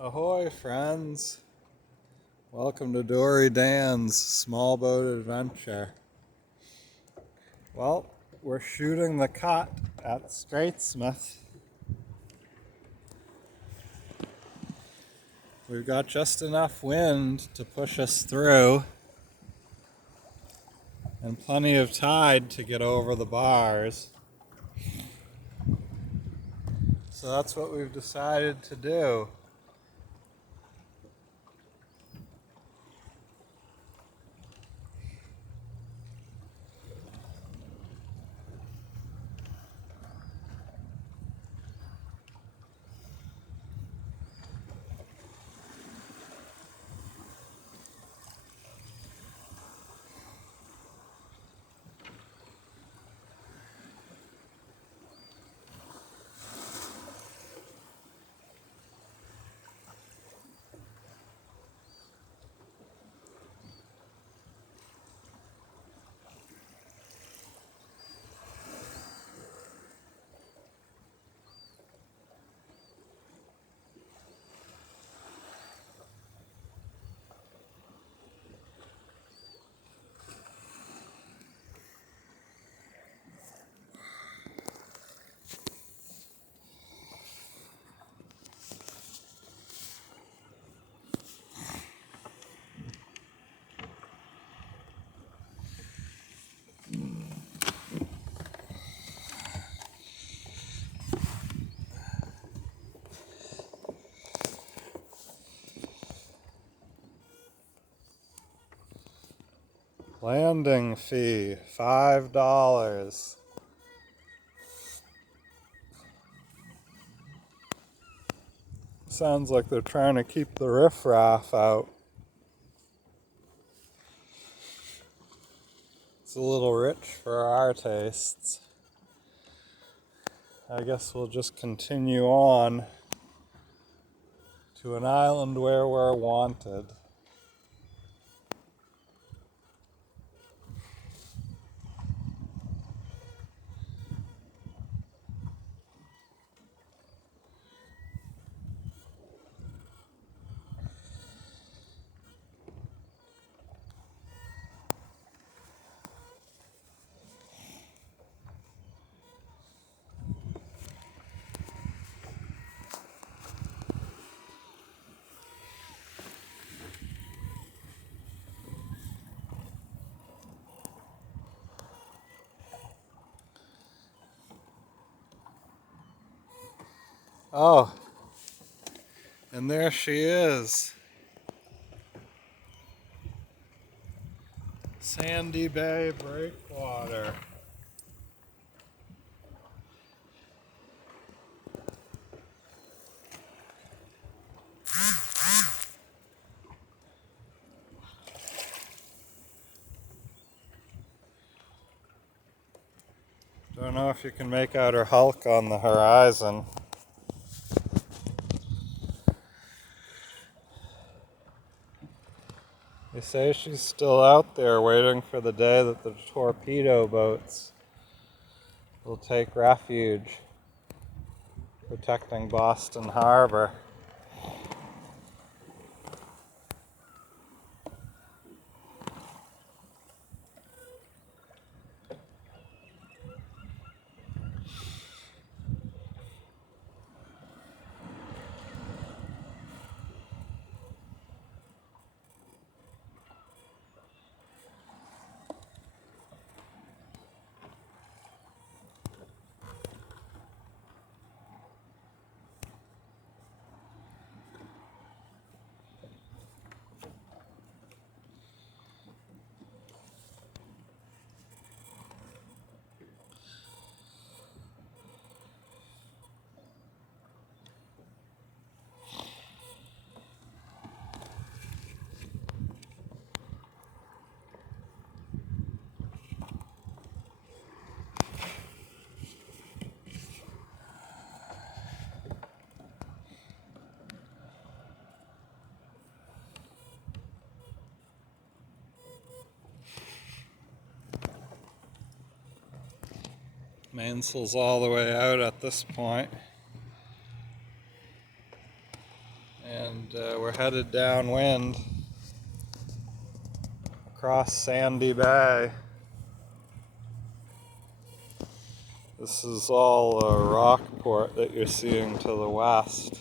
Ahoy, friends! Welcome to Dory Dan's Small Boat Adventure. Well, we're shooting the cut at Straightsmouth. We've got just enough wind to push us through, and plenty of tide to get over the bars. So that's what we've decided to do. Landing fee, $5. Sounds like they're trying to keep the riffraff out. It's a little rich for our tastes. I guess we'll just continue on to an island where we're wanted. Oh, and there she is. Sandy Bay Breakwater. Don't know if you can make out her hulk on the horizon. They say she's still out there waiting for the day that the torpedo boats will take refuge, protecting Boston Harbor. Mainsail's all the way out at this point. and we're headed downwind across Sandy Bay. This is all Rockport that you're seeing to the west.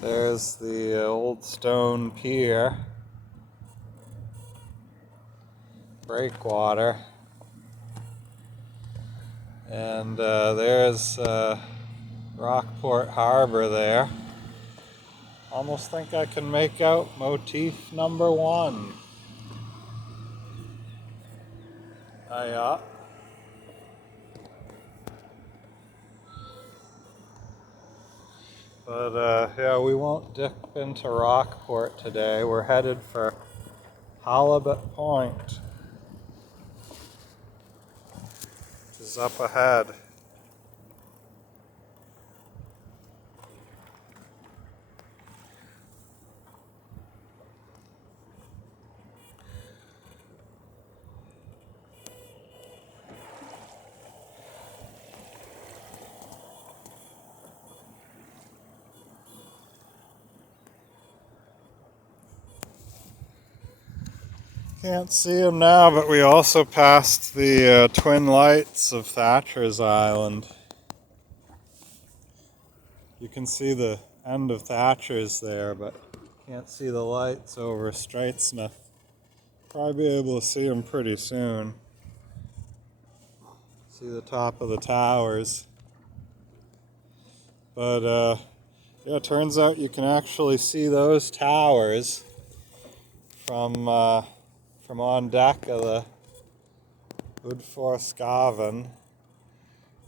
There's the old stone pier, Breakwater, and there's Rockport Harbor there. Almost think I can make out motif number 1. Yeah. But yeah, we won't dip into Rockport today. We're headed for Halibut Point, which is up ahead. Can't see them now, but we also passed the twin lights of Thatcher's Island. You can see the end of Thatcher's there, but can't see the lights over Straightsmouth. Probably be able to see them pretty soon. See the top of the towers. But yeah, it turns out you can actually see those towers from on deck of the Woodforth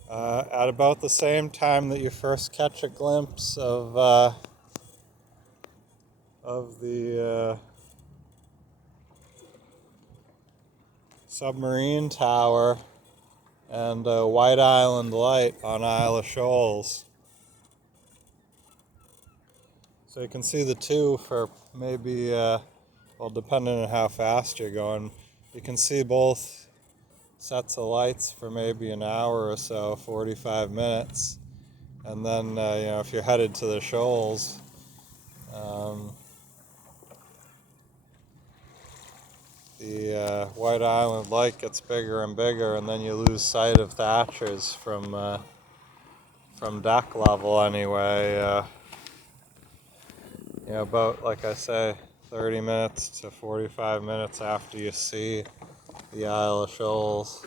at about the same time that you first catch a glimpse of the submarine tower and White Island Light on Isle of Shoals. So you can see the two for maybe, well, depending on how fast you're going, you can see both sets of lights for maybe an hour or so, 45 minutes. And then, if you're headed to the shoals, the White Island Light gets bigger and bigger, and then you lose sight of Thatcher's from deck level anyway. About, like I say, 30 minutes to 45 minutes after you see the Isle of Shoals.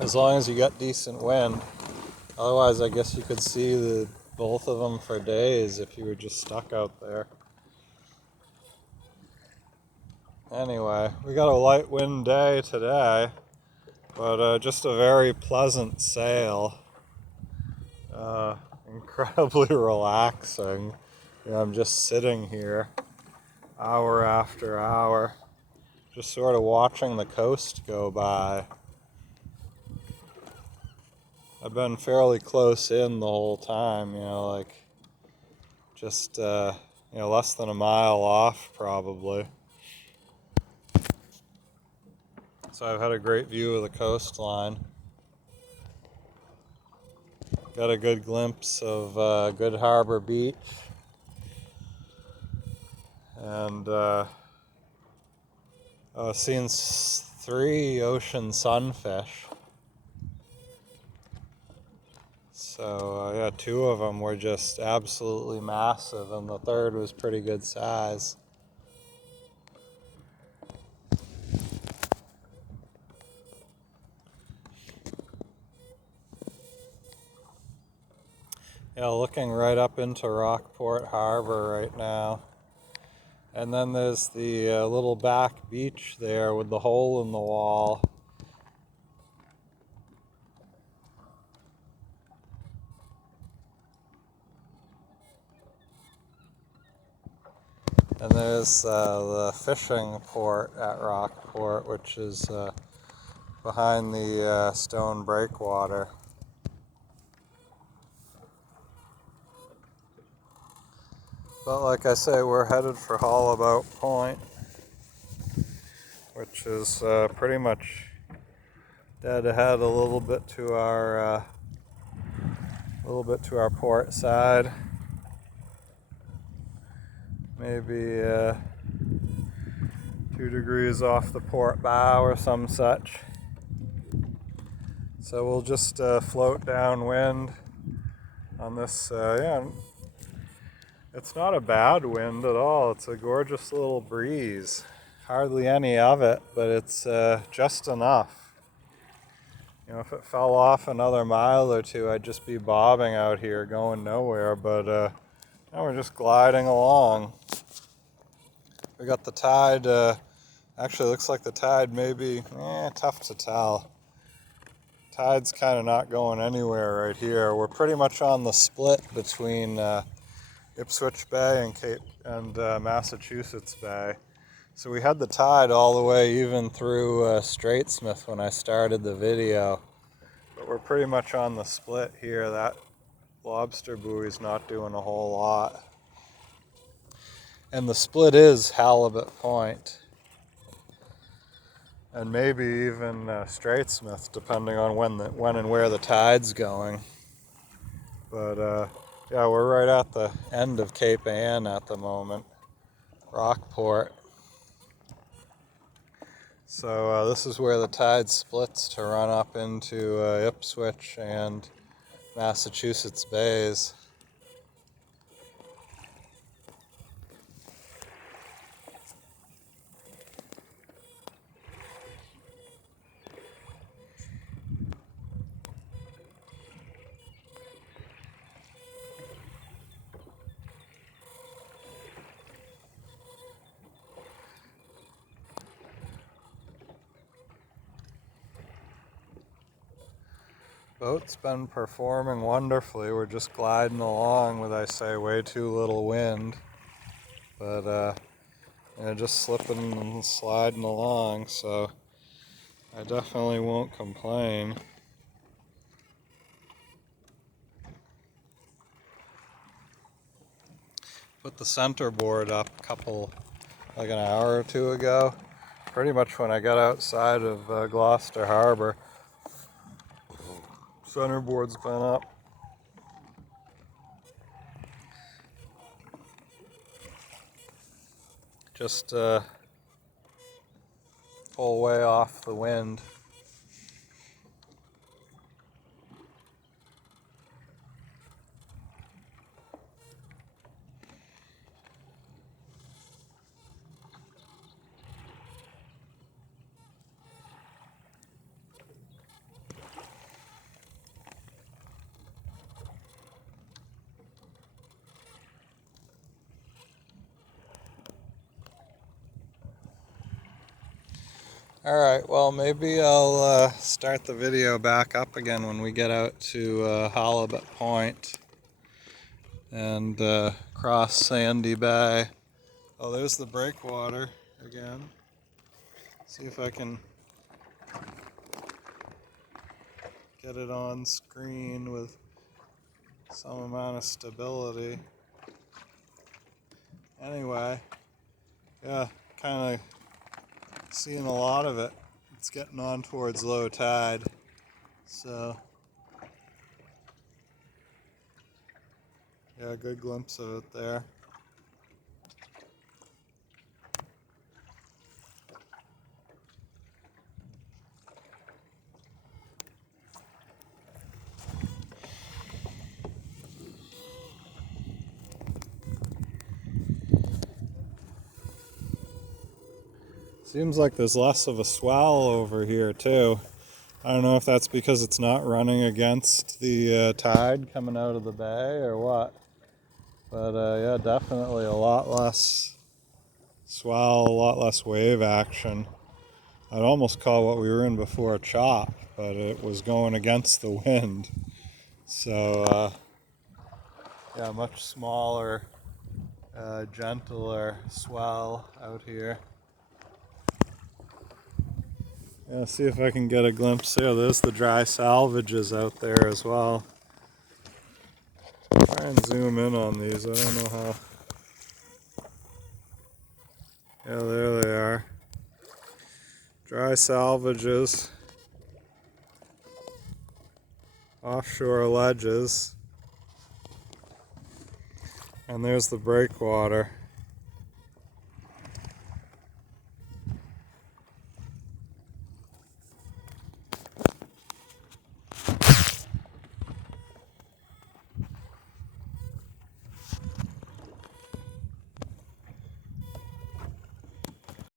As long as you get decent wind. Otherwise, I guess you could see both of them for days if you were just stuck out there. Anyway, we got a light wind day today, but just a very pleasant sail. Incredibly relaxing. I'm just sitting here hour after hour, just sort of watching the coast go by. I've been fairly close in the whole time, just less than a mile off probably. So I've had a great view of the coastline. Got a good glimpse of Good Harbor Beach. And seen 3 ocean sunfish. So yeah, 2 of them were just absolutely massive, and the third was pretty good size. Yeah, looking right up into Rockport Harbor right now. And then there's the little back beach there with the hole in the wall. And there's the fishing port at Rockport, which is behind the stone breakwater. But like I say, we're headed for Halibut Point, which is pretty much dead ahead a little bit to our little bit to our port side, maybe 2 degrees off the port bow or some such. So we'll just float downwind on this. Yeah, it's not a bad wind at all. It's a gorgeous little breeze. Hardly any of it, but it's just enough. You know, if it fell off another mile or two, I'd just be bobbing out here going nowhere, but now we're just gliding along. We got the tide, actually looks like the tide may be, tough to tell. Tide's kind of not going anywhere right here. We're pretty much on the split between Ipswich Bay and Massachusetts Bay. So we had the tide all the way even through Straightsmouth when I started the video. But we're pretty much on the split here. That lobster buoy's not doing a whole lot. And the split is Halibut Point. And maybe even Straightsmouth, depending on when and where the tide's going. But yeah, we're right at the end of Cape Ann at the moment, Rockport. So this is where the tide splits to run up into Ipswich and Massachusetts Bays. Boat's been performing wonderfully. We're just gliding along with, I say, way too little wind. But just slipping and sliding along, so I definitely won't complain. Put the center board up like an hour or two ago, pretty much when I got outside of Gloucester Harbor. Centerboard's been up. Just full way off the wind. Alright, well maybe I'll start the video back up again when we get out to Halibut Point and cross Sandy Bay. Oh, there's the Breakwater again. See if I can get it on screen with some amount of stability. Anyway, yeah, kind of seeing a lot of it. It's getting on towards low tide, so yeah, good glimpse of it there. Seems like there's less of a swell over here too. I don't know if that's because it's not running against the tide coming out of the bay or what. But yeah, definitely a lot less swell, a lot less wave action. I'd almost call what we were in before a chop, but it was going against the wind. So yeah, much smaller, gentler swell out here. Yeah, see if I can get a glimpse there. There's the dry salvages out there as well. Try and zoom in on these. I don't know how. Yeah, there they are. Dry salvages. Offshore ledges. And there's the breakwater.